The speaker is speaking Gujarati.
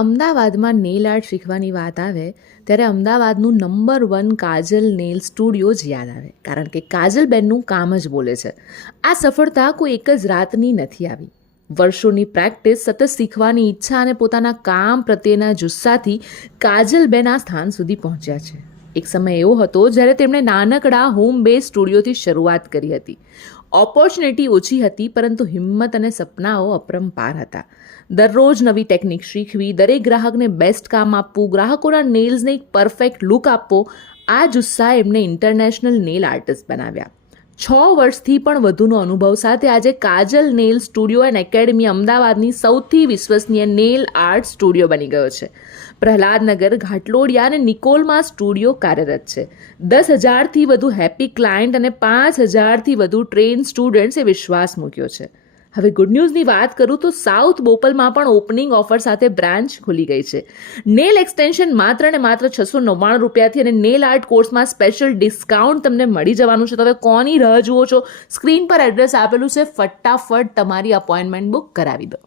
અમદાવાદમાં નેલ આર્ટ શીખવાની વાત આવે ત્યારે અમદાવાદનું નંબર 1 કાજલ નેલ સ્ટુડિયો જ યાદ આવે, કારણ કે કાજલબેનનું કામ જ બોલે છે. આ સફળતા કોઈ એક જ રાતની નથી આવી. વર્ષોની પ્રેક્ટિસ, સતત શીખવાની ઈચ્છા અને પોતાના કામ પ્રત્યેના જુસ્સાથી કાજલબેન આ સ્થાન સુધી પહોંચ્યા છે. એક સમય એવો હતો જ્યારે તેમણે નાનકડા હોમ બેઝ સ્ટુડિયોથી શરૂઆત કરી હતી. ઓપોર્ચ્યુનિટી ઓછી હતી, પરંતુ હિંમત અને સપનાઓ અપરંપાર હતા. દરરોજ નવી ટેકનિક શીખવી, દરેક ગ્રાહકને બેસ્ટ કામ આપવું, ગ્રાહકોના નેલ્સને એક પરફેક્ટ લુક આપવો, આ જુસ્સા એમને ઇન્ટરનેશનલ નેલ આર્ટિસ્ટ બનાવ્યા. 6 વર્ષથી પણ વધુનો અનુભવ સાથે આજે કાજલ નેલ સ્ટુડિયો એન્ડ એકેડમી અમદાવાદની સૌથી વિશ્વસનીય નેલ આર્ટ સ્ટુડિયો બની ગયો છે. પ્રહલાદનગર, ઘાટલોડિયા અને નિકોલમાં સ્ટુડિયો કાર્યરત છે. 10,000થી વધુ હેપી ક્લાયન્ટ અને 5,000થી વધુ ટ્રેન સ્ટુડન્ટ્સે વિશ્વાસ મૂક્યો છે. હવે ગુડ ન્યૂઝની વાત કરું તો સાઉથ બોપલમાં પણ ઓપનિંગ ઓફર સાથે બ્રાન્ચ ખુલી ગઈ છે. નેલ એક્સટેન્શન માત્ર ને માત્ર 699 રૂપિયાથી અને નેલ આર્ટ કોર્સમાં સ્પેશિયલ ડિસ્કાઉન્ટ તમને મળી જવાનું છે. તો હવે કોની રાહ જુઓ છો? સ્ક્રીન પર એડ્રેસ આપેલું છે, ફટાફટ તમારી અપોઇન્ટમેન્ટ બુક કરાવી દો.